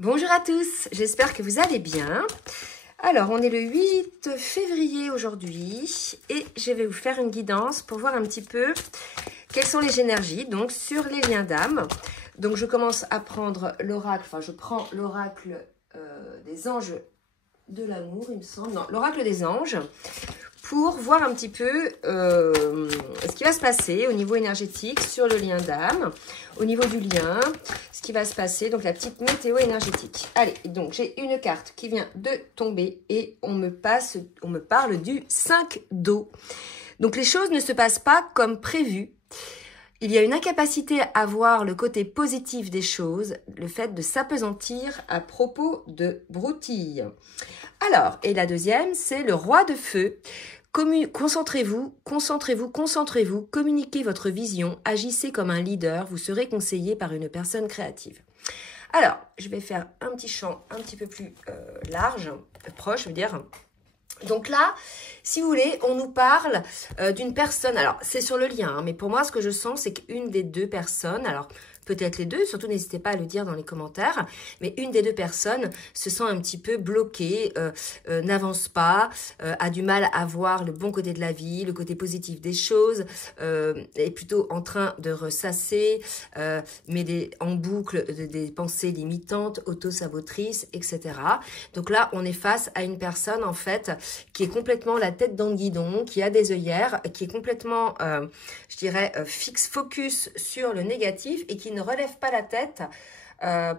Bonjour à tous, j'espère que vous allez bien. Alors, on est le 8 février aujourd'hui et je vais vous faire une guidance pour voir un petit peu quelles sont les énergies donc sur les liens d'âme. Donc, je commence à prendre l'oracle, enfin, je prends l'oracle des anges de l'amour, il me semble. Non, l'oracle des anges pour voir un petit peu ce qui va se passer au niveau énergétique sur le lien d'âme, au niveau du lien, ce qui va se passer, donc la petite météo énergétique. Allez, donc j'ai une carte qui vient de tomber et on me parle du 5 d'eau. Donc les choses ne se passent pas comme prévu. Il y a une incapacité à voir le côté positif des choses, le fait de s'apesantir à propos de broutilles. Alors, et la deuxième, c'est le roi de feu. Concentrez-vous, concentrez-vous, concentrez-vous, communiquez votre vision, agissez comme un leader, vous serez conseillé par une personne créative. Alors, je vais faire un petit champ un petit peu plus large, proche, je veux dire. Donc là, si vous voulez, on nous parle d'une personne, alors c'est sur le lien, hein, mais pour moi, ce que je sens, c'est qu'une des deux personnes, alors peut-être les deux, surtout n'hésitez pas à le dire dans les commentaires, mais une des deux personnes se sent un petit peu bloquée, n'avance pas, a du mal à voir le bon côté de la vie, le côté positif des choses, est plutôt en train de ressasser, met en boucle des pensées limitantes, auto-sabotrices, etc. Donc là, on est face à une personne, en fait, qui est complètement la tête dans le guidon, qui a des œillères, qui est complètement, je dirais, focus sur le négatif et qui ne relève pas la tête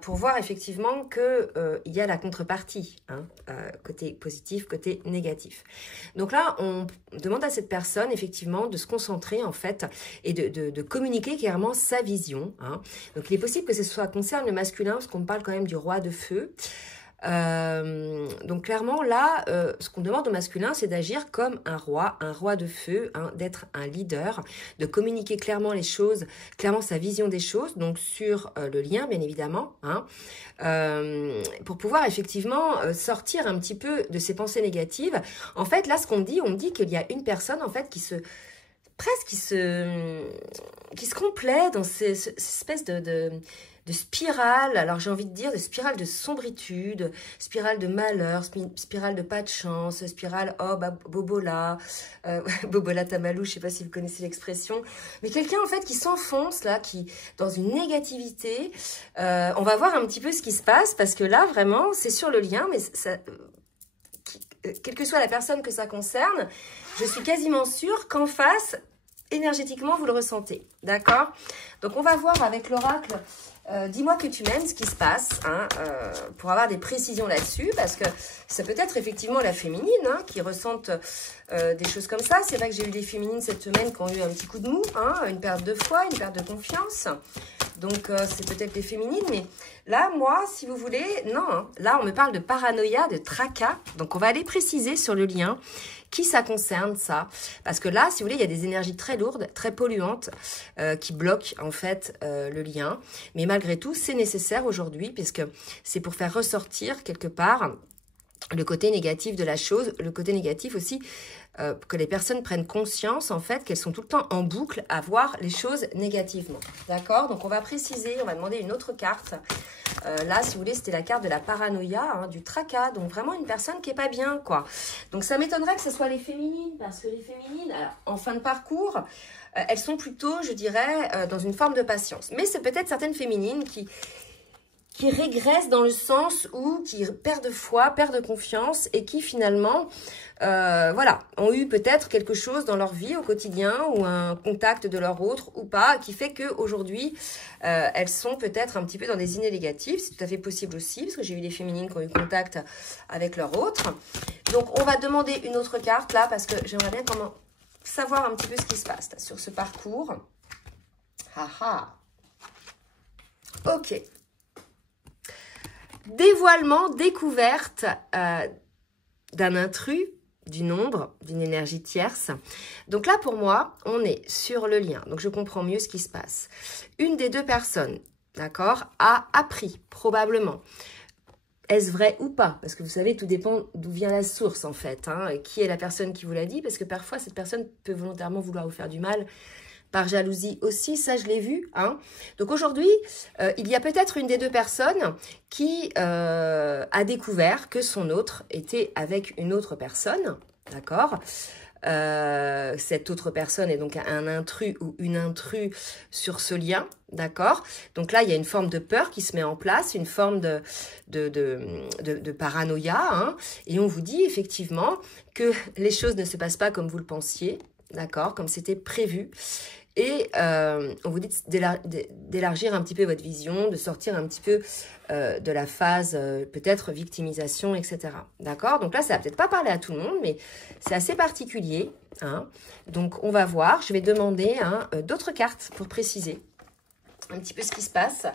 pour voir effectivement qu'il y a la contrepartie, hein, côté positif, côté négatif. Donc là, on demande à cette personne effectivement de se concentrer en fait et de communiquer clairement sa vision. Hein. Donc il est possible que ce soit concerne le masculin, parce qu'on parle quand même du roi de feu. Donc clairement là, ce qu'on demande au masculin, c'est d'agir comme un roi de feu, hein, d'être un leader, de communiquer clairement les choses, clairement sa vision des choses, donc sur le lien bien évidemment, hein, pour pouvoir effectivement sortir un petit peu de ces pensées négatives. En fait là, ce qu'on dit, on dit qu'il y a une personne en fait qui se complaît dans cette espèce de spirale, alors j'ai envie de dire de spirale de sombritude, spirale de malheur, spirale de pas de chance, spirale oh bah bobola, bobola tamalou, je sais pas si vous connaissez l'expression, mais quelqu'un en fait qui s'enfonce là, qui dans une négativité. On va voir un petit peu ce qui se passe parce que là vraiment c'est sur le lien, mais ça, quelle que soit la personne que ça concerne, je suis quasiment sûre qu'en face énergétiquement vous le ressentez, d'accord? Donc on va voir avec l'oracle. Dis-moi que tu m'aimes, ce qui se passe, hein, pour avoir des précisions là-dessus, parce que ça peut être effectivement la féminine hein, qui ressentent des choses comme ça. C'est vrai que j'ai eu des féminines cette semaine qui ont eu un petit coup de mou, hein, une perte de foi, une perte de confiance. Donc, c'est peut-être les féminines, mais là, moi, si vous voulez, non. Hein, là, on me parle de paranoïa, de tracas. Donc, on va aller préciser sur le lien qui ça concerne, ça. Parce que là, si vous voulez, il y a des énergies très lourdes, très polluantes, qui bloquent, en fait, le lien. Mais malgré tout, c'est nécessaire aujourd'hui, puisque c'est pour faire ressortir, quelque part, le côté négatif de la chose, le côté négatif aussi, que les personnes prennent conscience, en fait, qu'elles sont tout le temps en boucle à voir les choses négativement. D'accord? Donc, on va préciser, on va demander une autre carte. Là, si vous voulez, c'était la carte de la paranoïa, hein, du tracas. Donc, vraiment une personne qui est pas bien, quoi. Donc, ça m'étonnerait que ce soit les féminines, parce que les féminines, alors, en fin de parcours, elles sont plutôt, je dirais, dans une forme de patience. Mais c'est peut-être certaines féminines qui régressent dans le sens où qui perdent foi, perdent confiance et qui finalement, voilà, ont eu peut-être quelque chose dans leur vie au quotidien ou un contact de leur autre ou pas, qui fait qu'aujourd'hui, elles sont peut-être un petit peu dans des idées négatives. C'est tout à fait possible aussi, parce que j'ai eu des féminines qui ont eu contact avec leur autre. Donc, on va demander une autre carte là, parce que j'aimerais bien savoir un petit peu ce qui se passe là, sur ce parcours. Ah ah. Ok. Dévoilement, découverte d'un intrus, d'une ombre, d'une énergie tierce. Donc là, pour moi, on est sur le lien. Donc, je comprends mieux ce qui se passe. Une des deux personnes, d'accord, a appris, probablement. Est-ce vrai ou pas? Parce que vous savez, tout dépend d'où vient la source, en fait. Hein, et qui est la personne qui vous l'a dit? Parce que parfois, cette personne peut volontairement vouloir vous faire du mal. par jalousie aussi, ça je l'ai vu. Hein. Donc aujourd'hui, il y a peut-être une des deux personnes qui a découvert que son autre était avec une autre personne, d'accord ? Cette autre personne est donc un intrus ou une intrus sur ce lien, d'accord? Donc là, il y a une forme de peur qui se met en place, une forme de paranoïa, hein, et on vous dit effectivement que les choses ne se passent pas comme vous le pensiez, d'accord? Comme c'était prévu. Et on vous dit d'élargir un petit peu votre vision, de sortir un petit peu de la phase peut-être victimisation, etc. D'accord? Donc là, ça va peut-être pas parler à tout le monde, mais c'est assez particulier. Hein. Donc on va voir. Je vais demander hein, d'autres cartes pour préciser un petit peu ce qui se passe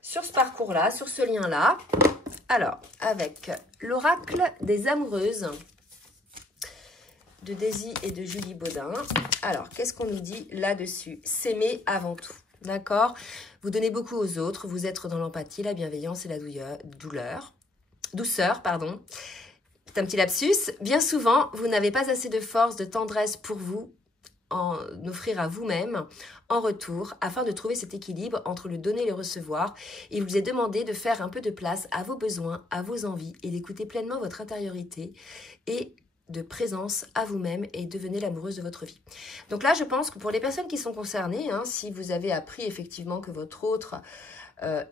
sur ce parcours-là, sur ce lien-là. Alors, avec l'oracle des amoureuses de Daisy et de Julie Baudin. Alors, qu'est-ce qu'on nous dit là-dessus? S'aimer avant tout, d'accord? Vous donnez beaucoup aux autres, vous êtes dans l'empathie, la bienveillance et la douceur, pardon. C'est un petit lapsus. Bien souvent, vous n'avez pas assez de force, de tendresse pour vous en offrir à vous-même en retour afin de trouver cet équilibre entre le donner et le recevoir. Il vous est demandé de faire un peu de place à vos besoins, à vos envies et d'écouter pleinement votre intériorité et de présence à vous-même et devenez l'amoureuse de votre vie. Donc là, je pense que pour les personnes qui sont concernées, hein, si vous avez appris effectivement que votre autre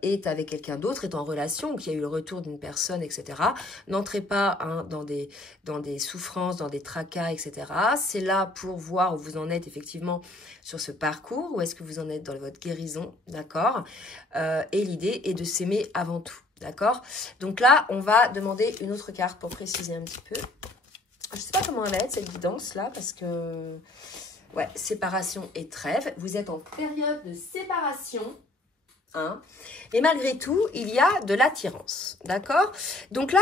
est avec quelqu'un d'autre, est en relation, qu'il y a eu le retour d'une personne, etc., n'entrez pas hein, dans des souffrances, dans des tracas, etc. C'est là pour voir où vous en êtes effectivement sur ce parcours, où est-ce que vous en êtes dans votre guérison, d'accord? Et l'idée est de s'aimer avant tout, d'accord? Donc là, on va demander une autre carte pour préciser un petit peu. Je ne sais pas comment elle va être, cette guidance-là, parce que... Ouais, séparation et trêve. Vous êtes en période de séparation. Hein. Mais malgré tout, il y a de l'attirance. D'accord? Donc là,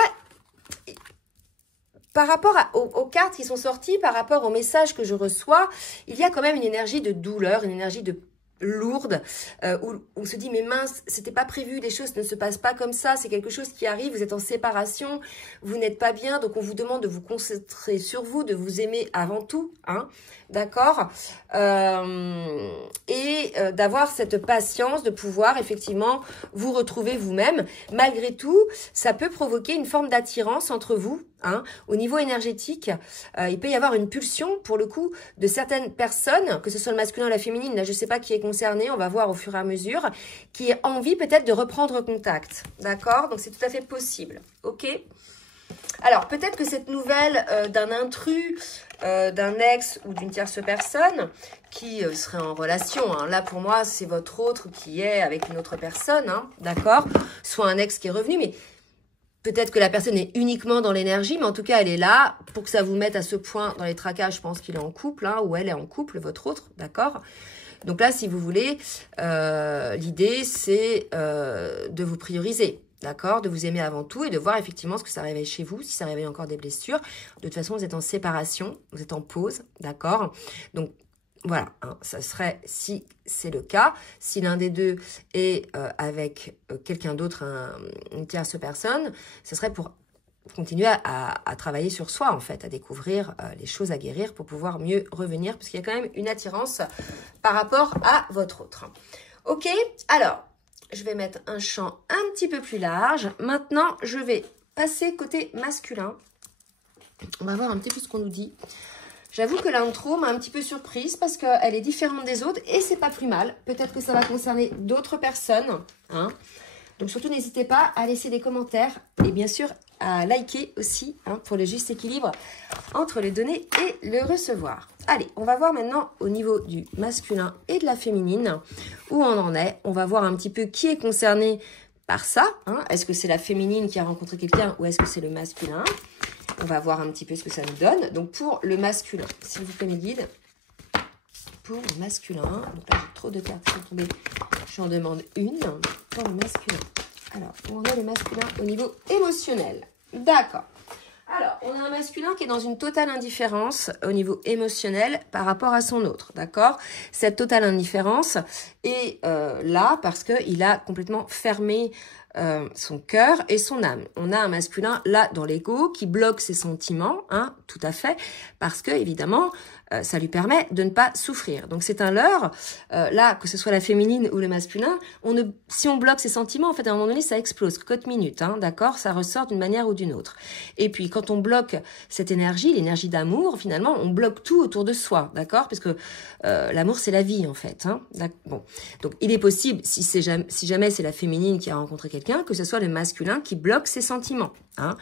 par rapport aux cartes qui sont sorties, par rapport aux messages que je reçois, il y a quand même une énergie de douleur, une énergie de lourde, où on se dit mais mince, c'était pas prévu, les choses ne se passent pas comme ça, c'est quelque chose qui arrive, vous êtes en séparation, vous n'êtes pas bien, donc on vous demande de vous concentrer sur vous, de vous aimer avant tout, hein, d'accord, et d'avoir cette patience de pouvoir effectivement vous retrouver vous-même. Malgré tout, ça peut provoquer une forme d'attirance entre vous. Hein, au niveau énergétique, il peut y avoir une pulsion, pour le coup, de certaines personnes, que ce soit le masculin ou la féminine, là je ne sais pas qui est concerné, on va voir au fur et à mesure, qui a envie peut-être de reprendre contact, d'accord? Donc c'est tout à fait possible, ok? Alors peut-être que cette nouvelle d'un intrus, d'un ex ou d'une tierce personne qui serait en relation, hein, là pour moi c'est votre autre qui est avec une autre personne, hein, d'accord? Soit un ex qui est revenu, mais... Peut-être que la personne est uniquement dans l'énergie, mais en tout cas, elle est là pour que ça vous mette à ce point dans les tracas. Je pense qu'il est en couple, hein, ou elle est en couple, votre autre, d'accord? Donc là, si vous voulez, l'idée, c'est de vous prioriser, d'accord? De vous aimer avant tout et de voir effectivement ce que ça réveille chez vous, si ça réveille encore des blessures. De toute façon, vous êtes en séparation, vous êtes en pause, d'accord? Donc, voilà, hein, ça serait, si c'est le cas, si l'un des deux est avec quelqu'un d'autre, une tierce personne, ce serait pour continuer à travailler sur soi, en fait, à découvrir les choses à guérir pour pouvoir mieux revenir, parce qu'il y a quand même une attirance par rapport à votre autre. Ok, alors, je vais mettre un champ un petit peu plus large. Maintenant, je vais passer côté masculin. On va voir un petit peu ce qu'on nous dit. J'avoue que l'intro m'a un petit peu surprise parce qu'elle est différente des autres et c'est pas plus mal. Peut-être que ça va concerner d'autres personnes. Hein. Donc surtout, n'hésitez pas à laisser des commentaires et bien sûr à liker aussi hein, pour le juste équilibre entre le donner et le recevoir. Allez, on va voir maintenant au niveau du masculin et de la féminine où on en est. On va voir un petit peu qui est concerné par ça. Hein. Est-ce que c'est la féminine qui a rencontré quelqu'un ou est-ce que c'est le masculin ? On va voir un petit peu ce que ça nous donne. Donc, pour le masculin, s'il vous plaît, mes guides. Pour le masculin, donc là, j'ai trop de cartes qui sont tombées. J'en demande une. Pour le masculin. Alors, on a le masculin au niveau émotionnel. D'accord. Alors, on a un masculin qui est dans une totale indifférence au niveau émotionnel par rapport à son autre. D'accord? Cette totale indifférence est là parce qu'il a complètement fermé son cœur et son âme. On a un masculin là dans l'ego qui bloque ses sentiments, hein, tout à fait, parce que évidemment ça lui permet de ne pas souffrir. Donc c'est un leurre, là, que ce soit la féminine ou le masculin, si on bloque ses sentiments, en fait, à un moment donné, ça explose, cote minute, hein, d'accord? Ça ressort d'une manière ou d'une autre. Et puis, quand on bloque cette énergie, l'énergie d'amour, finalement, on bloque tout autour de soi, d'accord? Parce que l'amour, c'est la vie, en fait. Hein, bon. Donc, il est possible, si jamais c'est la féminine qui a rencontré quelqu'un, que ce soit le masculin qui bloque ses sentiments, hein,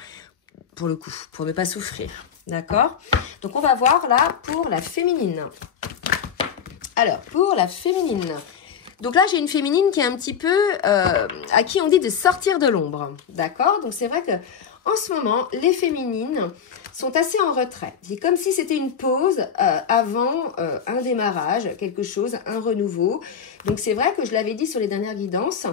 pour le coup, pour ne pas souffrir. D'accord? Donc, on va voir là pour la féminine. Alors, pour la féminine. Donc là, j'ai une féminine qui est un petit peu... à qui on dit de sortir de l'ombre. D'accord? Donc, c'est vrai que en ce moment, les féminines sont assez en retrait. C'est comme si c'était une pause avant un démarrage, quelque chose, un renouveau. Donc, c'est vrai que je l'avais dit sur les dernières guidances.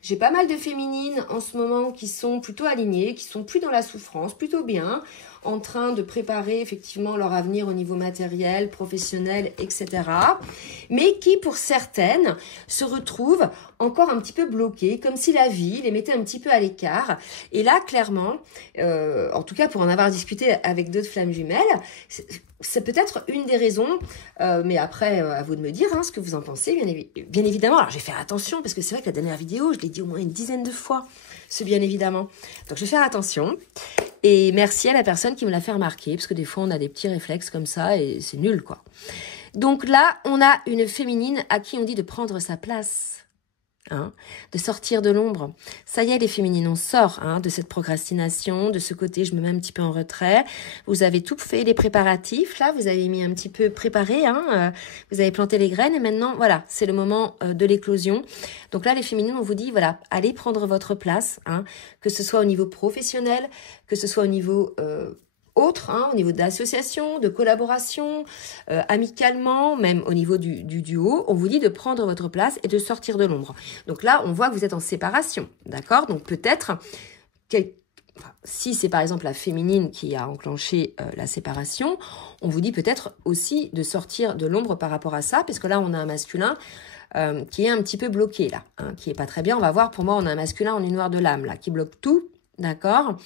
J'ai pas mal de féminines en ce moment qui sont plutôt alignées, qui sont plus dans la souffrance, plutôt bien, en train de préparer effectivement leur avenir au niveau matériel, professionnel, etc. Mais qui, pour certaines, se retrouvent encore un petit peu bloquées, comme si la vie les mettait un petit peu à l'écart. Et là, clairement, en tout cas pour en avoir discuté avec d'autres flammes jumelles, c'est peut-être une des raisons, mais après, à vous de me dire hein, ce que vous en pensez, bien évidemment. Alors, je vais faire attention, parce que c'est vrai que la dernière vidéo, je l'ai dit au moins une dizaine de fois, ce bien évidemment. Donc, je vais faire attention. Et merci à la personne qui me l'a fait remarquer, parce que des fois, on a des petits réflexes comme ça, et c'est nul, quoi. Donc là, on a une féminine à qui on dit de prendre sa place. Hein, de sortir de l'ombre. Ça y est, les féminines, on sort hein, de cette procrastination, de ce côté, je me mets un petit peu en retrait. Vous avez tout fait, les préparatifs, là, vous avez mis un petit peu préparé, hein, vous avez planté les graines et maintenant, voilà, c'est le moment de l'éclosion. Donc là, les féminines, on vous dit, voilà, allez prendre votre place, hein, que ce soit au niveau professionnel, que ce soit au niveau... autre, hein, au niveau d'association, de collaboration, amicalement, même au niveau du duo, on vous dit de prendre votre place et de sortir de l'ombre. Donc là, on voit que vous êtes en séparation, d'accord? Donc peut-être, si c'est par exemple la féminine qui a enclenché la séparation, on vous dit peut-être aussi de sortir de l'ombre par rapport à ça, parce que là, on a un masculin qui est un petit peu bloqué, là, hein, qui est pas très bien. On va voir, pour moi, on a un masculin en noir de l'âme, là, qui bloque tout, d'accord?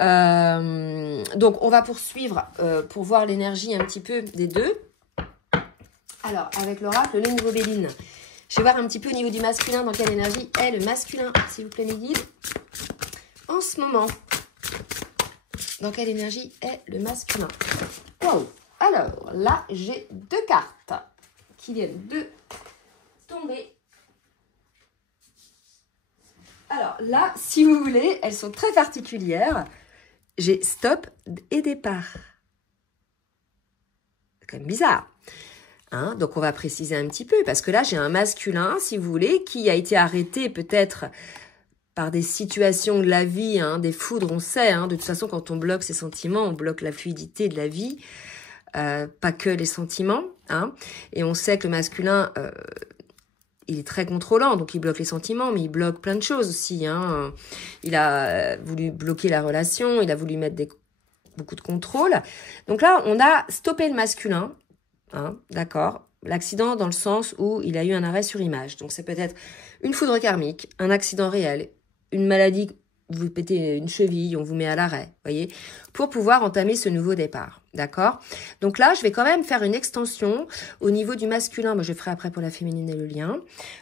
Donc, on va poursuivre pour voir l'énergie un petit peu des deux. Alors, avec l'oracle, le nouveau Béline. Je vais voir un petit peu au niveau du masculin, dans quelle énergie est le masculin, s'il vous plaît, mes guides. En ce moment, dans quelle énergie est le masculin? Wow. Alors, là, j'ai deux cartes qui viennent de tomber. Alors, là, si vous voulez, elles sont très particulières. J'ai stop et départ. C'est quand même bizarre. Hein, donc, on va préciser un petit peu. Parce que là, j'ai un masculin, si vous voulez, qui a été arrêté peut-être par des situations de la vie, hein, des foudres, on sait. Hein, de toute façon, quand on bloque ses sentiments, on bloque la fluidité de la vie. Pas que les sentiments. Hein, et on sait que le masculin... il est très contrôlant, donc il bloque les sentiments, mais il bloque plein de choses aussi. Hein. Il a voulu bloquer la relation, il a voulu mettre beaucoup de contrôle. Donc là, on a stoppé le masculin, hein, d'accord. L'accident dans le sens où il a eu un arrêt sur image. Donc c'est peut-être une foudre karmique, un accident réel, une maladie, vous pétez une cheville, on vous met à l'arrêt, voyez, pour pouvoir entamer ce nouveau départ. D'accord? Donc là, je vais quand même faire une extension au niveau du masculin. Moi, je ferai après pour la féminine et le lien.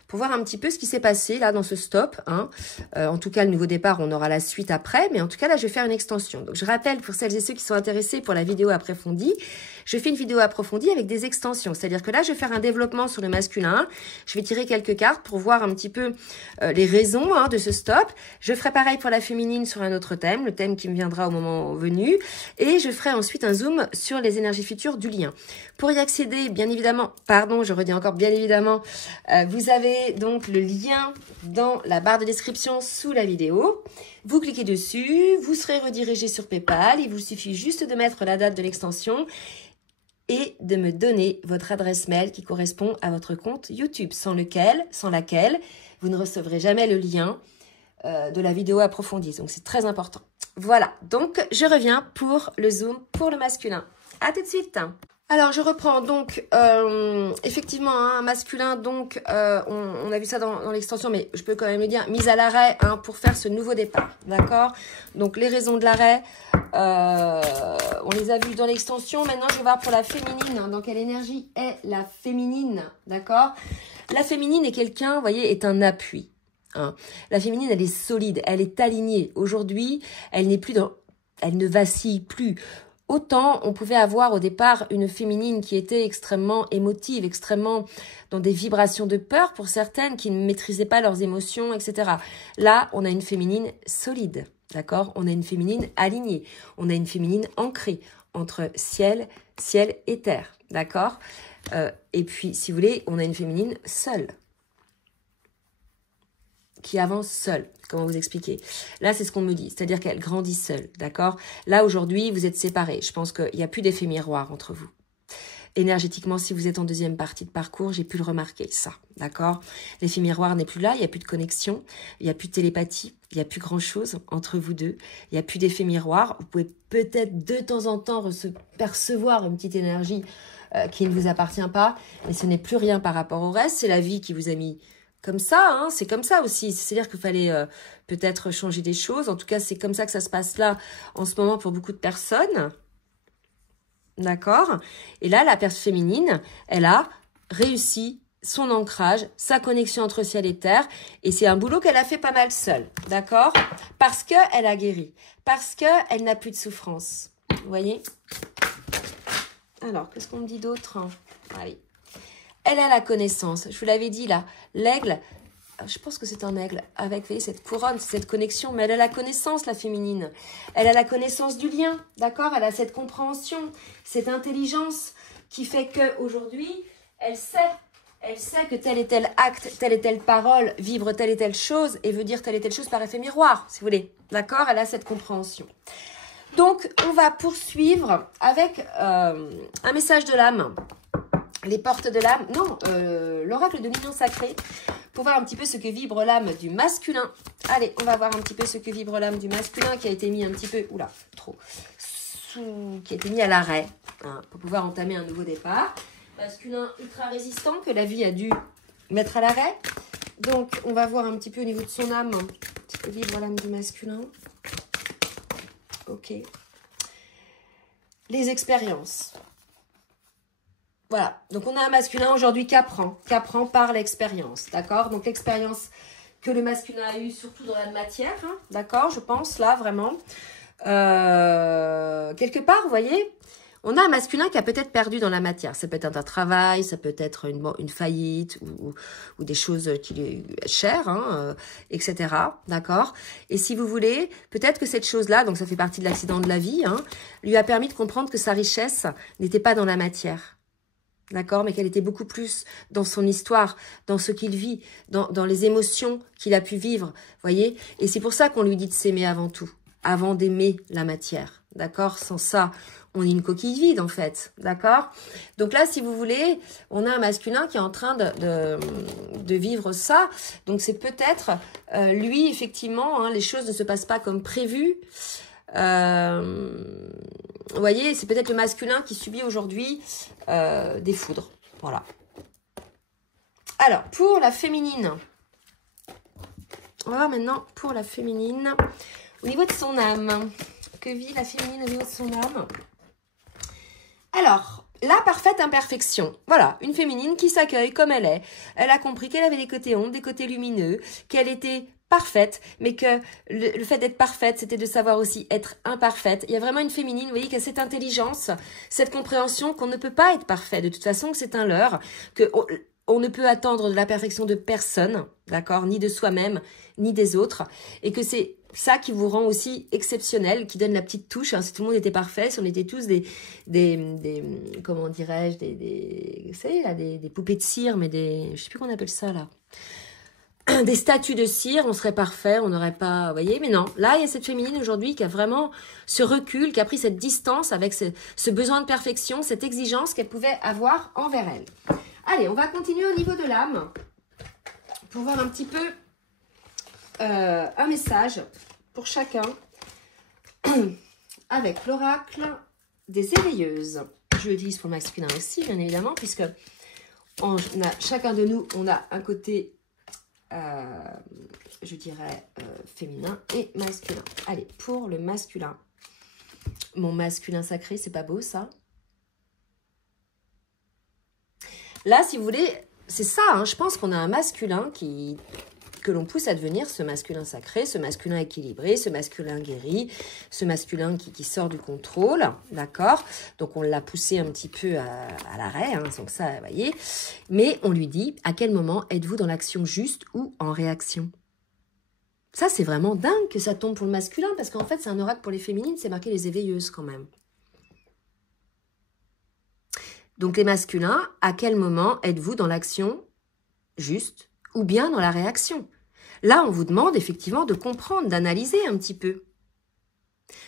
Pour voir un petit peu ce qui s'est passé là dans ce stop. Hein. En tout cas, le nouveau départ, on aura la suite après. Mais en tout cas, là, je vais faire une extension. Donc, je rappelle pour celles et ceux qui sont intéressés pour la vidéo approfondie, je fais une vidéo approfondie avec des extensions. C'est-à-dire que là, je vais faire un développement sur le masculin. Je vais tirer quelques cartes pour voir un petit peu les raisons hein, de ce stop. Je ferai pareil pour la féminine sur un autre thème, le thème qui me viendra au moment venu. Et je ferai ensuite un zoom sur les énergies futures du lien. Pour y accéder, bien évidemment, pardon, je redis encore bien évidemment, vous avez donc le lien dans la barre de description sous la vidéo. Vous cliquez dessus, vous serez redirigé sur PayPal. Il vous suffit juste de mettre la date de l'extension et de me donner votre adresse mail qui correspond à votre compte YouTube, sans laquelle, vous ne recevrez jamais le lien de la vidéo approfondie. Donc, c'est très important. Voilà, donc je reviens pour le zoom pour le masculin. À tout de suite. Alors, je reprends donc, effectivement, un masculin, donc, on a vu ça dans l'extension, mais je peux quand même le dire, mise à l'arrêt hein, pour faire ce nouveau départ, d'accord? Donc, les raisons de l'arrêt, On les a vus dans l'extension. Maintenant, je vais voir pour la féminine. Dans quelle énergie est la féminine, d'accord? La féminine est quelqu'un, vous voyez, est un appui. Hein. La féminine, elle est solide, elle est alignée. Aujourd'hui, elle n'est plus dans... Elle ne vacille plus. Autant on pouvait avoir au départ une féminine qui était extrêmement émotive, extrêmement dans des vibrations de peur pour certaines qui ne maîtrisaient pas leurs émotions, etc. Là, on a une féminine solide, d'accord? On a une féminine alignée, on a une féminine ancrée entre ciel et terre, d'accord? Et puis, si vous voulez, on a une féminine seule, qui avance seule. Comment vous expliquer? Là, c'est ce qu'on me dit, c'est-à-dire qu'elle grandit seule, d'accord? Là, aujourd'hui, vous êtes séparés. Je pense qu'il n'y a plus d'effet miroir entre vous. Énergétiquement, si vous êtes en deuxième partie de parcours, j'ai pu le remarquer, ça, d'accord? L'effet miroir n'est plus là, il n'y a plus de connexion, il n'y a plus de télépathie, il n'y a plus grand-chose entre vous deux, il n'y a plus d'effet miroir. Vous pouvez peut-être de temps en temps percevoir une petite énergie qui ne vous appartient pas, mais ce n'est plus rien par rapport au reste, c'est la vie qui vous a mis comme ça, hein, c'est comme ça aussi. C'est-à-dire qu'il fallait peut-être changer des choses. En tout cas, c'est comme ça que ça se passe là, en ce moment, pour beaucoup de personnes. D'accord? Et là, la personne féminine, elle a réussi son ancrage, sa connexion entre ciel et terre. Et c'est un boulot qu'elle a fait pas mal seule. D'accord? Parce qu'elle a guéri. Parce qu'elle n'a plus de souffrance. Vous voyez? Alors, qu'est-ce qu'on me dit d'autre? Allez. Elle a la connaissance. Je vous l'avais dit là, l'aigle, je pense que c'est un aigle, avec vous voyez, cette couronne, cette connexion, mais elle a la connaissance, la féminine. Elle a la connaissance du lien, d'accord? Elle a cette compréhension, cette intelligence qui fait qu'aujourd'hui, elle sait que tel et tel acte, telle et telle parole, vibre telle et telle chose et veut dire telle et telle chose par effet miroir, si vous voulez. D'accord? Elle a cette compréhension. Donc, on va poursuivre avec un message de l'âme. Les portes de l'âme, non, l'oracle de l'union sacrée, pour voir un petit peu ce que vibre l'âme du masculin. Allez, on va voir un petit peu ce que vibre l'âme du masculin qui a été mis un petit peu, oula, trop, qui a été mis à l'arrêt, hein, pour pouvoir entamer un nouveau départ. Masculin ultra résistant que la vie a dû mettre à l'arrêt. Donc, on va voir un petit peu au niveau de son âme, ce que vibre l'âme du masculin. Ok. Les expériences. Voilà, donc on a un masculin aujourd'hui qui apprend par l'expérience, d'accord? Donc l'expérience que le masculin a eue, surtout dans la matière, hein, d'accord? Je pense, là, vraiment. Quelque part, vous voyez, on a un masculin qui a peut-être perdu dans la matière. Ça peut être un travail, ça peut être une faillite ou des choses qui lui sont chères, hein, etc., d'accord? Et si vous voulez, peut-être que cette chose-là, donc ça fait partie de l'accident de la vie, hein, lui a permis de comprendre que sa richesse n'était pas dans la matière. D'accord, mais qu'elle était beaucoup plus dans son histoire, dans ce qu'il vit, dans les émotions qu'il a pu vivre, voyez. Et c'est pour ça qu'on lui dit de s'aimer avant tout, avant d'aimer la matière, d'accord. Sans ça, on est une coquille vide en fait, d'accord. Donc là, si vous voulez, on a un masculin qui est en train de vivre ça. Donc c'est peut-être lui, effectivement, hein, les choses ne se passent pas comme prévu. Vous voyez, c'est peut-être le masculin qui subit aujourd'hui des foudres. Voilà. Alors, pour la féminine. On va voir maintenant pour la féminine. Au niveau de son âme. Que vit la féminine au niveau de son âme? Alors, la parfaite imperfection. Voilà, une féminine qui s'accueille comme elle est. Elle a compris qu'elle avait des côtés ombres, des côtés lumineux, qu'elle était parfaite, mais que le fait d'être parfaite, c'était de savoir aussi être imparfaite. Il y a vraiment une féminine, vous voyez, qui a cette intelligence, cette compréhension qu'on ne peut pas être parfait. De toute façon, que c'est un leurre, qu'on ne peut attendre de la perfection de personne, d'accord, ni de soi-même, ni des autres, et que c'est ça qui vous rend aussi exceptionnel, qui donne la petite touche. Hein. Si tout le monde était parfait, si on était tous des comment dirais-je, vous savez, là, des poupées de cire, mais je sais plus qu'on appelle ça, là. Des statues de cire, on serait parfait, on n'aurait pas, vous voyez, mais non. Là, il y a cette féminine aujourd'hui qui a vraiment ce recul, qui a pris cette distance avec ce besoin de perfection, cette exigence qu'elle pouvait avoir envers elle. Allez, on va continuer au niveau de l'âme pour voir un petit peu un message pour chacun avec l'oracle des éveilleuses. Je l'utilise pour le masculin aussi, bien évidemment, puisque chacun de nous, on a un côté je dirais féminin et masculin. Allez, pour le masculin. Mon masculin sacré, c'est pas beau ça? Là, si vous voulez, c'est ça, hein, je pense qu'on a un masculin que l'on pousse à devenir ce masculin sacré, ce masculin équilibré, ce masculin guéri, ce masculin qui sort du contrôle, d'accord? Donc, on l'a poussé un petit peu à l'arrêt, hein, donc ça, vous voyez. Mais on lui dit, à quel moment êtes-vous dans l'action juste ou en réaction? Ça, c'est vraiment dingue que ça tombe pour le masculin, parce qu'en fait, c'est un oracle pour les féminines, c'est marqué les éveilleuses quand même. Donc, les masculins, à quel moment êtes-vous dans l'action juste ou bien dans la réaction? Là, on vous demande effectivement de comprendre, d'analyser un petit peu.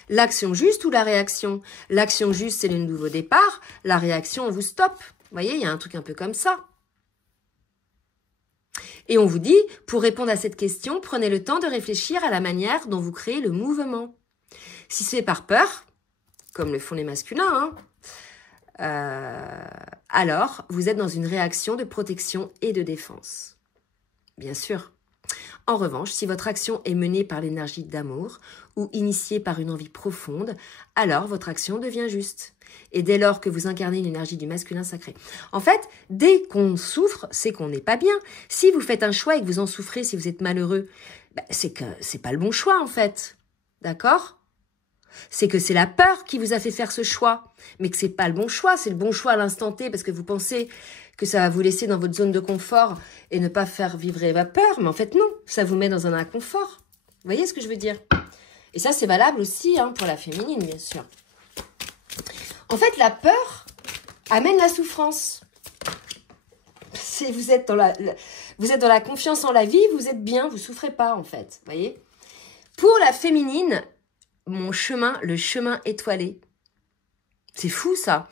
L'action juste ou la réaction? L'action juste, c'est le nouveau départ. La réaction, on vous stoppe. Vous voyez, il y a un truc un peu comme ça. Et on vous dit, pour répondre à cette question, prenez le temps de réfléchir à la manière dont vous créez le mouvement. Si c'est par peur, comme le font les masculins, alors vous êtes dans une réaction de protection et de défense. Bien sûr. En revanche, si votre action est menée par l'énergie d'amour ou initiée par une envie profonde, alors votre action devient juste. Et dès lors que vous incarnez l'énergie du masculin sacré. En fait, dès qu'on souffre, c'est qu'on n'est pas bien. Si vous faites un choix et que vous en souffrez, si vous êtes malheureux, c'est que c'est pas le bon choix en fait. D'accord? C'est que c'est la peur qui vous a fait faire ce choix. Mais que c'est pas le bon choix, c'est le bon choix à l'instant T parce que vous pensez que ça va vous laisser dans votre zone de confort et ne pas faire vibrer la peur. Mais en fait, non, ça vous met dans un inconfort. Vous voyez ce que je veux dire? Et ça, c'est valable aussi pour la féminine, bien sûr. En fait, la peur amène la souffrance. Si vous êtes dans la confiance en la vie, vous êtes bien, vous ne souffrez pas, en fait. Vous voyez? Pour la féminine, mon chemin, le chemin étoilé. C'est fou, ça.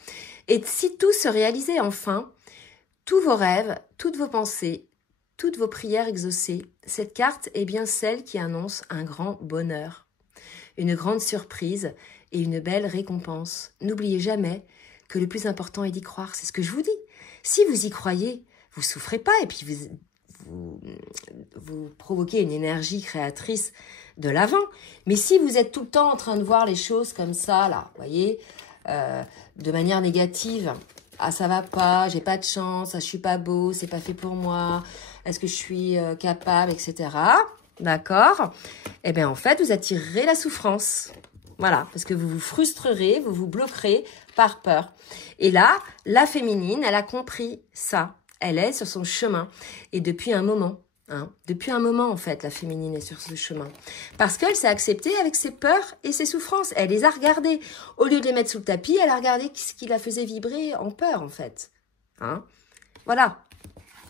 Et si tout se réalisait enfin, tous vos rêves, toutes vos pensées, toutes vos prières exaucées, cette carte est bien celle qui annonce un grand bonheur, une grande surprise et une belle récompense. N'oubliez jamais que le plus important est d'y croire, c'est ce que je vous dis. Si vous y croyez, vous ne souffrez pas et puis vous provoquez une énergie créatrice de l'avant. Mais si vous êtes tout le temps en train de voir les choses comme ça, là, vous voyez, de manière négative, ah ça va pas, j'ai pas de chance, ah, je suis pas beau, c'est pas fait pour moi, est-ce que je suis capable, etc. D'accord? Eh bien en fait, vous attirerez la souffrance. Voilà, parce que vous vous frustrerez, vous vous bloquerez par peur. Et là, la féminine, elle a compris ça. Elle est sur son chemin. Et depuis un moment, depuis un moment en fait, la féminine est sur ce chemin. Parce qu'elle s'est acceptée avec ses peurs et ses souffrances. Elle les a regardées. Au lieu de les mettre sous le tapis, elle a regardé ce qui la faisait vibrer en peur en fait. Voilà.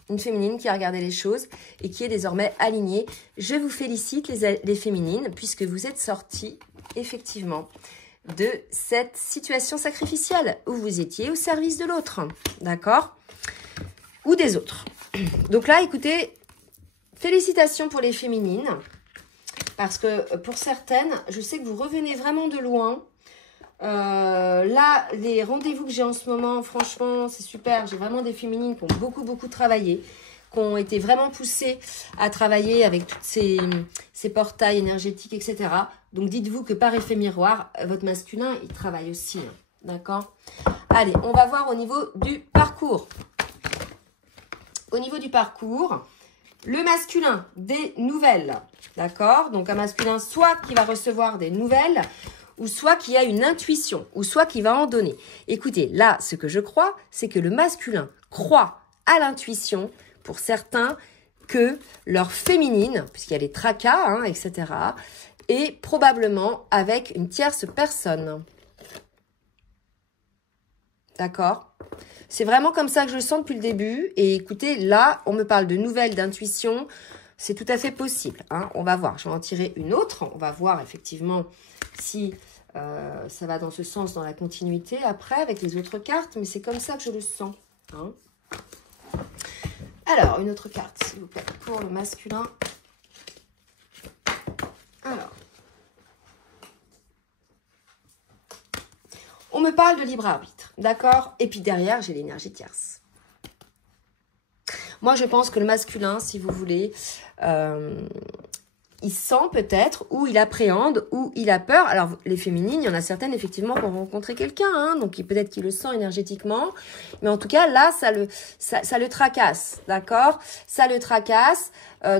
Une féminine qui a regardé les choses et qui est désormais alignée. Je vous félicite les féminines puisque vous êtes sorties effectivement de cette situation sacrificielle où vous étiez au service de l'autre, d'accord? Ou des autres. Donc là, écoutez, félicitations pour les féminines parce que pour certaines, je sais que vous revenez vraiment de loin. Là, les rendez-vous que j'ai en ce moment, franchement, c'est super. J'ai vraiment des féminines qui ont beaucoup travaillé, qui ont été vraiment poussées à travailler avec tous ces portails énergétiques, etc. Donc, dites-vous que par effet miroir, votre masculin, il travaille aussi. D'accord? Allez, on va voir au niveau du parcours. Au niveau du parcours, le masculin, des nouvelles. D'accord? Donc, un masculin, soit qui va recevoir des nouvelles, ou soit qui a une intuition, ou soit qui va en donner. Écoutez, là, ce que je crois, c'est que le masculin croit à l'intuition, pour certains, que leur féminine, puisqu'il y a les tracas, etc., est probablement avec une tierce personne. D'accord? C'est vraiment comme ça que je le sens depuis le début. Et écoutez, là, on me parle de nouvelles, d'intuition. C'est tout à fait possible. On va voir. Je vais en tirer une autre. On va voir effectivement si ça va dans ce sens, dans la continuité après, avec les autres cartes. Mais c'est comme ça que je le sens. Alors, une autre carte, s'il vous plaît, pour le masculin. Alors. On me parle de libre arbitre, d'accord? Et puis derrière, j'ai l'énergie tierce. Moi, je pense que le masculin, si vous voulez, il sent peut-être, ou il appréhende, ou il a peur. Alors, les féminines, il y en a certaines, effectivement, qui ont rencontré quelqu'un, hein, donc peut-être qu'il le sent énergétiquement. Mais en tout cas, là, ça le tracasse, d'accord? Ça le tracasse.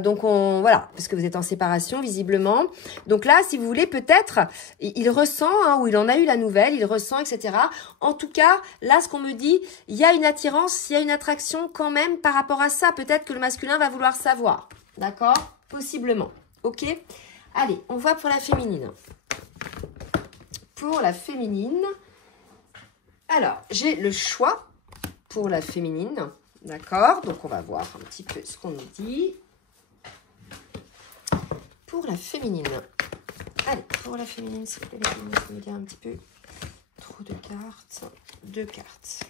Donc, voilà, parce que vous êtes en séparation, visiblement. Donc là, si vous voulez, peut-être, il ressent, hein, ou il en a eu la nouvelle, il ressent, etc. En tout cas, là, ce qu'on me dit, il y a une attirance, il y a une attraction quand même par rapport à ça. Peut-être que le masculin va vouloir savoir, d'accord? Possiblement. Ok, allez, on voit pour la féminine. Pour la féminine, alors, j'ai le choix pour la féminine, d'accord? Donc, on va voir un petit peu ce qu'on nous dit. Pour la féminine. Allez, pour la féminine, s'il vous plaît, ça me dit un petit peu trop de cartes. 2 cartes.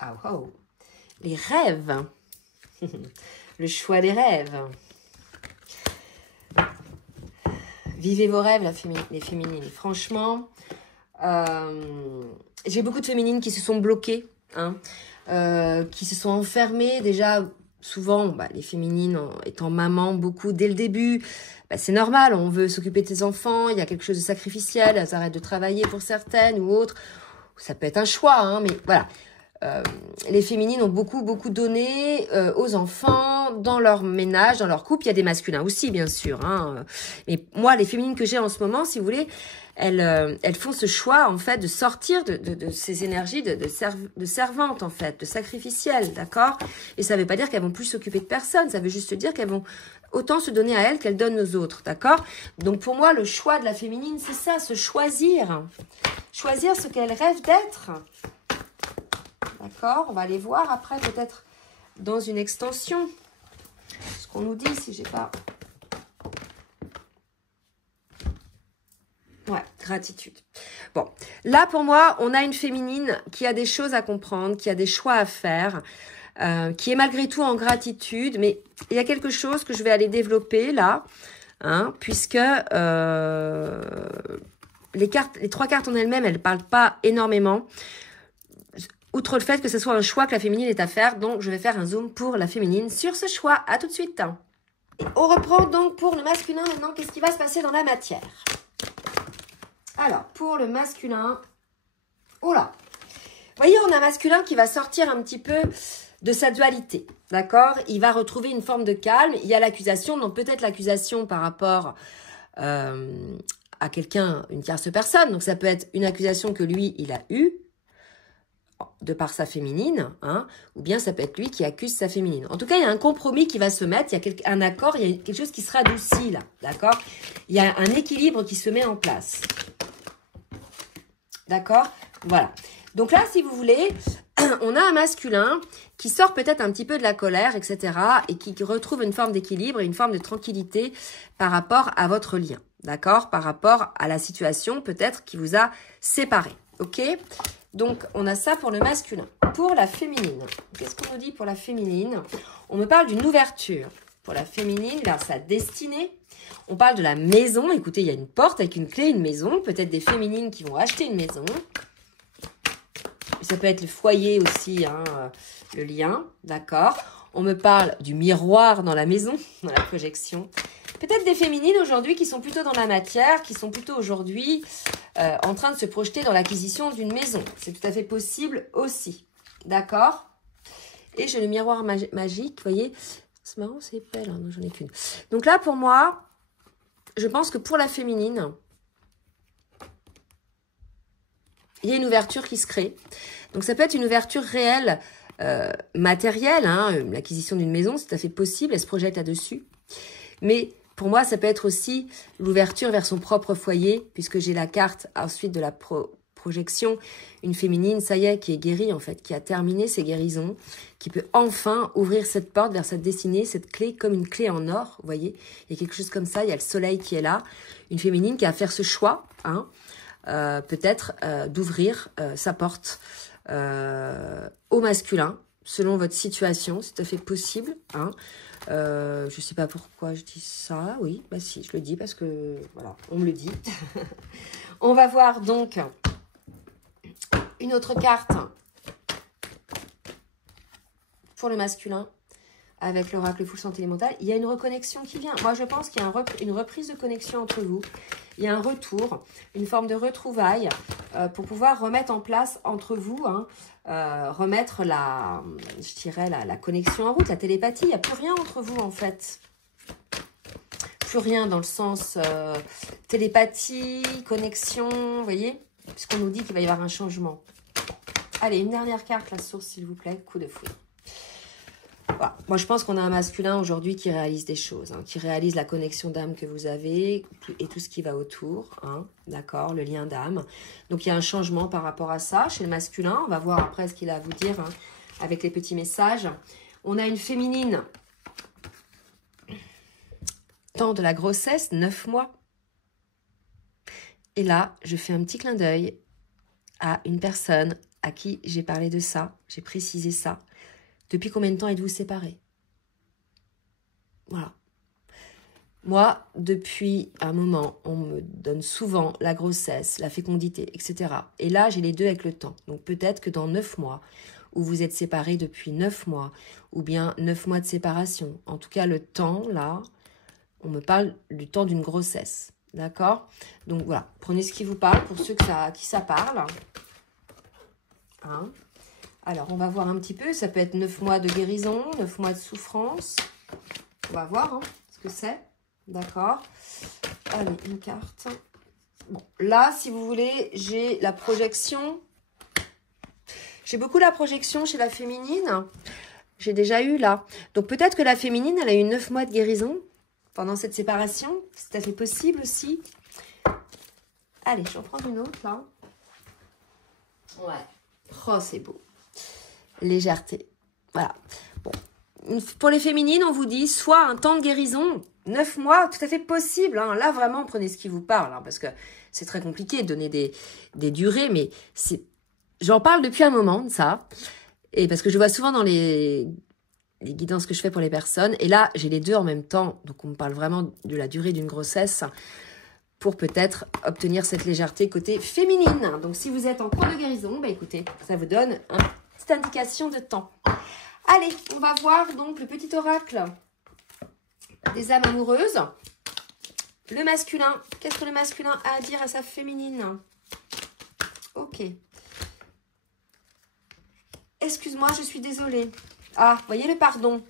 Oh, oh. Les rêves. Le choix des rêves. Vivez vos rêves, les féminines. Franchement, j'ai beaucoup de féminines qui se sont bloquées, hein, qui se sont enfermées. Déjà, souvent, les féminines étant maman, beaucoup dès le début, c'est normal. On veut s'occuper de ses enfants. Il y a quelque chose de sacrificiel. Elles arrêtent de travailler pour certaines ou autres. Ça peut être un choix, hein, mais voilà. Les féminines ont beaucoup donné aux enfants, dans leur ménage, dans leur couple. Il y a des masculins aussi, bien sûr. Hein. Mais moi, les féminines que j'ai en ce moment, si vous voulez, elles font ce choix, en fait, de sortir de ces énergies de servantes, en fait, de sacrificielles, d'accord? Et ça ne veut pas dire qu'elles vont plus s'occuper de personne. Ça veut juste dire qu'elles vont autant se donner à elles qu'elles donnent aux autres, d'accord? Donc, pour moi, le choix de la féminine, c'est ça, se choisir. Choisir ce qu'elle rêve d'être. D'accord, on va aller voir après, peut-être dans une extension. Ce qu'on nous dit, si j'ai pas... Ouais, gratitude. Bon, là, pour moi, on a une féminine qui a des choses à comprendre, qui a des choix à faire, qui est malgré tout en gratitude. Mais il y a quelque chose que je vais aller développer là, hein, puisque les 3 cartes en elles-mêmes, elles ne parlent pas énormément. Outre le fait que ce soit un choix que la féminine est à faire, donc je vais faire un zoom pour la féminine sur ce choix. À tout de suite. Et on reprend donc pour le masculin maintenant. Qu'est-ce qui va se passer dans la matière? Alors, pour le masculin, oh là, vous voyez, on a un masculin qui va sortir un petit peu de sa dualité, d'accord? Il va retrouver une forme de calme. Il y a l'accusation, donc peut-être l'accusation par rapport à quelqu'un, une tierce personne. Donc ça peut être une accusation que lui, il a eue, de par sa féminine, hein, ou bien ça peut être lui qui accuse sa féminine. En tout cas, il y a un compromis qui va se mettre, il y a un accord, il y a quelque chose qui sera adouci là, d'accord? Il y a un équilibre qui se met en place. D'accord? Voilà. Donc là, si vous voulez, on a un masculin qui sort peut-être un petit peu de la colère, etc., et qui retrouve une forme d'équilibre et une forme de tranquillité par rapport à votre lien, d'accord? Par rapport à la situation peut-être qui vous a séparé, ok? Donc, on a ça pour le masculin. Pour la féminine, qu'est-ce qu'on nous dit pour la féminine? On me parle d'une ouverture. Pour la féminine, vers sa destinée. On parle de la maison. Écoutez, il y a une porte avec une clé, une maison. Peut-être des féminines qui vont acheter une maison. Ça peut être le foyer aussi, hein, le lien. D'accord. On me parle du miroir dans la maison, dans la projection. Peut-être des féminines aujourd'hui qui sont plutôt dans la matière, qui sont plutôt aujourd'hui en train de se projeter dans l'acquisition d'une maison. C'est tout à fait possible aussi. D'accord? Et j'ai le miroir magique, vous voyez. C'est marrant, c'est épais, là. Non, j'en ai qu'une. Donc là, pour moi, je pense que pour la féminine, il y a une ouverture qui se crée. Donc ça peut être une ouverture réelle, matérielle. Hein, l'acquisition d'une maison, c'est tout à fait possible. Elle se projette là-dessus. Mais pour moi, ça peut être aussi l'ouverture vers son propre foyer, puisque j'ai la carte ensuite de la projection, une féminine, ça y est, qui est guérie en fait, qui a terminé ses guérisons, qui peut enfin ouvrir cette porte vers sa destinée, cette clé comme une clé en or, vous voyez. Il y a quelque chose comme ça, il y a le soleil qui est là, une féminine qui a à faire ce choix, hein, peut-être d'ouvrir sa porte au masculin, selon votre situation, c'est tout à fait possible, hein. Je ne sais pas pourquoi je dis ça. Oui, bah si, je le dis parce que, voilà, on me le dit. On va voir donc une autre carte pour le masculin. avec l'oracle Foule Sentimentale, il y a une reconnexion qui vient. Moi, je pense qu'il y a une reprise de connexion entre vous. Il y a un retour, une forme de retrouvaille pour pouvoir remettre en place entre vous, hein, remettre je dirais la connexion en route, la télépathie. Il n'y a plus rien entre vous, en fait. Plus rien dans le sens télépathie, connexion, vous voyez, puisqu'on nous dit qu'il va y avoir un changement. Allez, une dernière carte, la source, s'il vous plaît, coup de fouet. Voilà. Moi, je pense qu'on a un masculin aujourd'hui qui réalise des choses, hein, qui réalise la connexion d'âme que vous avez et tout ce qui va autour, hein, d'accord, le lien d'âme. Donc, il y a un changement par rapport à ça chez le masculin. On va voir après ce qu'il a à vous dire hein, avec les petits messages. On a une féminine, temps de la grossesse, 9 mois. Et là, je fais un petit clin d'œil à une personne à qui j'ai parlé de ça, j'ai précisé ça. Depuis combien de temps êtes-vous séparés? Voilà. Moi, depuis un moment, on me donne souvent la grossesse, la fécondité, etc. Et là, j'ai les deux avec le temps. Donc peut-être que dans 9 mois, où vous êtes séparés depuis 9 mois, ou bien 9 mois de séparation. En tout cas, le temps, là, on me parle du temps d'une grossesse. D'accord? Donc voilà, prenez ce qui vous parle pour ceux qui ça parle. Hein? Alors, on va voir un petit peu. Ça peut être 9 mois de guérison, 9 mois de souffrance. On va voir hein, ce que c'est. D'accord. Allez, une carte. Bon, là, si vous voulez, j'ai la projection. J'ai beaucoup la projection chez la féminine. J'ai déjà eu là. Donc, peut-être que la féminine, elle a eu 9 mois de guérison pendant cette séparation. C'est tout à fait possible aussi. Allez, je vais en prendre une autre, là. Ouais. Oh, c'est beau. Légèreté. Voilà. Bon. Pour les féminines, on vous dit soit un temps de guérison, 9 mois, tout à fait possible. Hein. Là, vraiment, prenez ce qui vous parle. Hein, parce que c'est très compliqué de donner des durées. Mais j'en parle depuis un moment de ça. Et parce que je vois souvent dans les guidances que je fais pour les personnes. Et là, j'ai les deux en même temps. Donc, on me parle vraiment de la durée d'une grossesse pour peut-être obtenir cette légèreté côté féminine. Donc, si vous êtes en cours de guérison, bah, écoutez, ça vous donne une petite indication de temps. Allez, on va voir donc le petit oracle des âmes amoureuses. Le masculin. Qu'est-ce que le masculin a à dire à sa féminine? Ok. Excuse-moi, je suis désolée. Ah, voyez le pardon.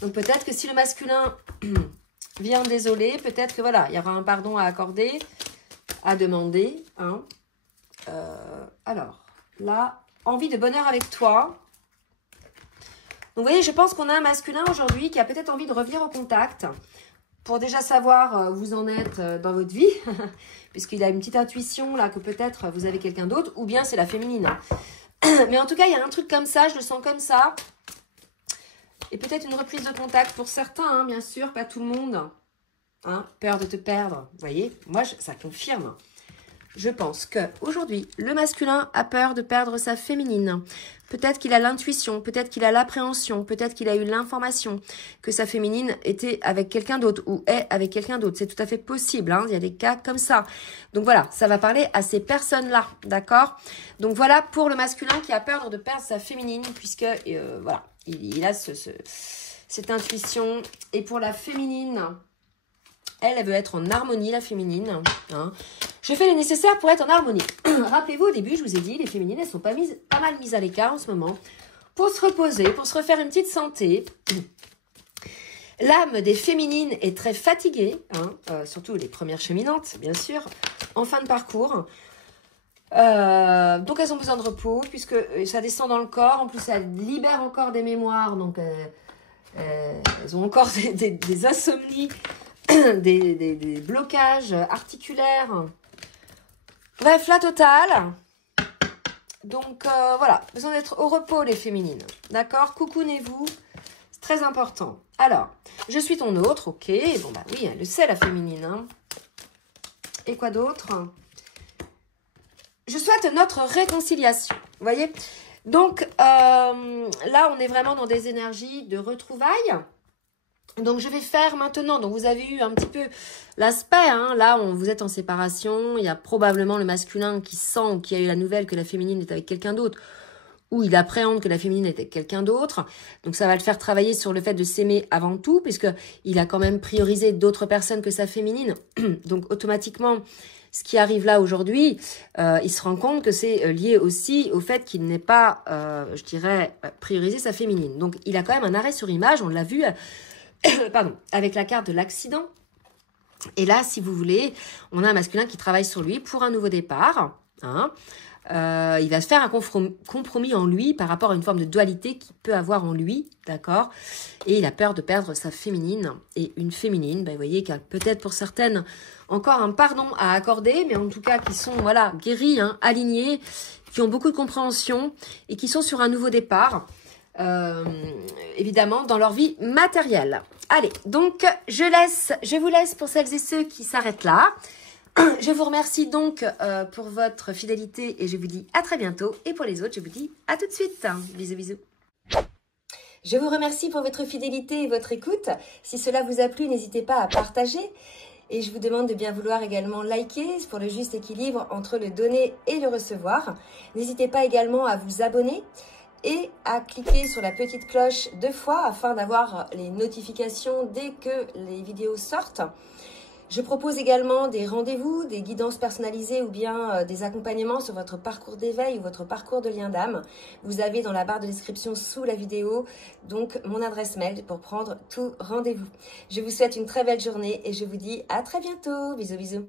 Donc peut-être que si le masculin vient désolé, peut-être que voilà, il y aura un pardon à accorder, à demander. Hein. Alors, là, envie de bonheur avec toi. Donc vous voyez, je pense qu'on a un masculin aujourd'hui qui a peut-être envie de revenir au contact pour déjà savoir où vous en êtes dans votre vie, puisqu'il a une petite intuition là que peut-être vous avez quelqu'un d'autre, ou bien c'est la féminine. Mais en tout cas, il y a un truc comme ça, je le sens comme ça. Et peut-être une reprise de contact pour certains, hein, bien sûr, pas tout le monde. Hein, peur de te perdre, vous voyez, moi, ça confirme. Je pense qu'aujourd'hui, le masculin a peur de perdre sa féminine. Peut-être qu'il a l'intuition, peut-être qu'il a l'appréhension, peut-être qu'il a eu l'information que sa féminine était avec quelqu'un d'autre ou est avec quelqu'un d'autre. C'est tout à fait possible, hein, il y a des cas comme ça. Donc voilà, ça va parler à ces personnes-là, d'accord? Donc voilà pour le masculin qui a peur de perdre sa féminine, puisque voilà, il a cette intuition. Et pour la féminine, elle veut être en harmonie, la féminine. Hein. Je fais le nécessaire pour être en harmonie. Rappelez-vous, au début, je vous ai dit, les féminines, elles sont pas mal mises à l'écart en ce moment. Pour se reposer, pour se refaire une petite santé. L'âme des féminines est très fatiguée. Hein, surtout les premières cheminantes, bien sûr, en fin de parcours. Donc, elles ont besoin de repos, puisque ça descend dans le corps. En plus, ça libère encore des mémoires. Donc, elles ont encore des insomnies. Des blocages articulaires. Bref, la totale. Donc, voilà. Besoin d'être au repos, les féminines. D'accord? Coucounez-vous. C'est très important. Alors, je suis ton autre. Ok. Bon, bah oui, elle le sait, la féminine. Hein. Et quoi d'autre? Je souhaite notre réconciliation. Vous voyez? Donc, là, on est vraiment dans des énergies de retrouvailles. Donc, je vais faire maintenant, donc vous avez eu un petit peu l'aspect, hein, là, vous êtes en séparation, il y a probablement le masculin qui sent, qui a eu la nouvelle que la féminine est avec quelqu'un d'autre, ou il appréhende que la féminine est quelqu'un d'autre. Donc ça va le faire travailler sur le fait de s'aimer avant tout, puisqu'il a quand même priorisé d'autres personnes que sa féminine. Donc automatiquement, ce qui arrive là aujourd'hui, il se rend compte que c'est lié aussi au fait qu'il n'ait pas, je dirais, priorisé sa féminine. Donc il a quand même un arrêt sur image, on l'a vu pardon, avec la carte de l'accident. Et là, si vous voulez, on a un masculin qui travaille sur lui pour un nouveau départ. Hein. Il va se faire un compromis en lui par rapport à une forme de dualité qu'il peut avoir en lui, d'accord? Et il a peur de perdre sa féminine. Et une féminine, ben, vous voyez, qui a peut-être pour certaines encore un pardon à accorder, mais en tout cas qui sont voilà guéries, hein, alignées, qui ont beaucoup de compréhension et qui sont sur un nouveau départ. Évidemment dans leur vie matérielle. Allez, donc je vous laisse pour celles et ceux qui s'arrêtent là. Je vous remercie donc pour votre fidélité et je vous dis à très bientôt. Et pour les autres, je vous dis à tout de suite. Bisous, bisous. Je vous remercie pour votre fidélité et votre écoute. Si cela vous a plu, n'hésitez pas à partager. Et je vous demande de bien vouloir également liker pour le juste équilibre entre le donner et le recevoir. N'hésitez pas également à vous abonner et à cliquer sur la petite cloche 2 fois afin d'avoir les notifications dès que les vidéos sortent. Je propose également des rendez-vous, des guidances personnalisées ou bien des accompagnements sur votre parcours d'éveil ou votre parcours de lien d'âme. Vous avez dans la barre de description sous la vidéo donc mon adresse mail pour prendre tout rendez-vous. Je vous souhaite une très belle journée et je vous dis à très bientôt. Bisous, bisous.